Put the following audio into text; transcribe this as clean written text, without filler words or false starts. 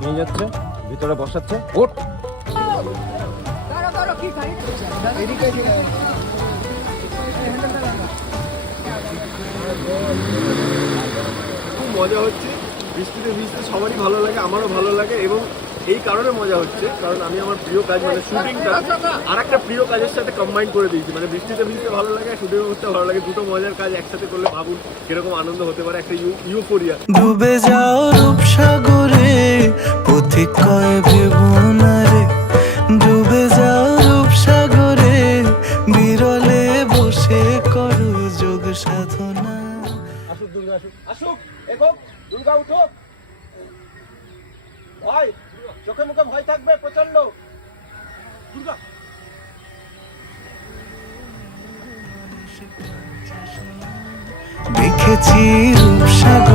নিয়ে যাচ্ছে, ভিতরে বসাচ্ছে। ওঠ। খুব মজা হচ্ছে, বৃষ্টিতে ভিজতে সবারই ভালো লাগে, আমারও ভালো লাগে। এবং এই কারণে মজা হচ্ছে কারণ আমি আমার প্রিয় কাজ মানে শুটিংটা আর একটা প্রিয় কাজের সাথে কম্বাইন করে দিয়েছি। মানে বৃষ্টিতে ভিজতে ভালো লাগে, শুটিং করতে ভালো লাগে, দুটো মজার কাজ একসাথে করলে ভাবুন কিরকম আনন্দ হতে পারে, একটা ইউফোরিয়া। ডুবে যাও রূপসাগরে, পথিক কয় ভেবনারে। ডুবে যাও রূপসাগরে, বিরলে বসে করো যোগ সাধনা। আসুক দুর্গা, আসুক আসুক, এগো দুর্গা উঠো। ভয়, চোখে মুখে ভয় থাকবে প্রচন্ড। দুর্গা দেখেছি রূপসাগর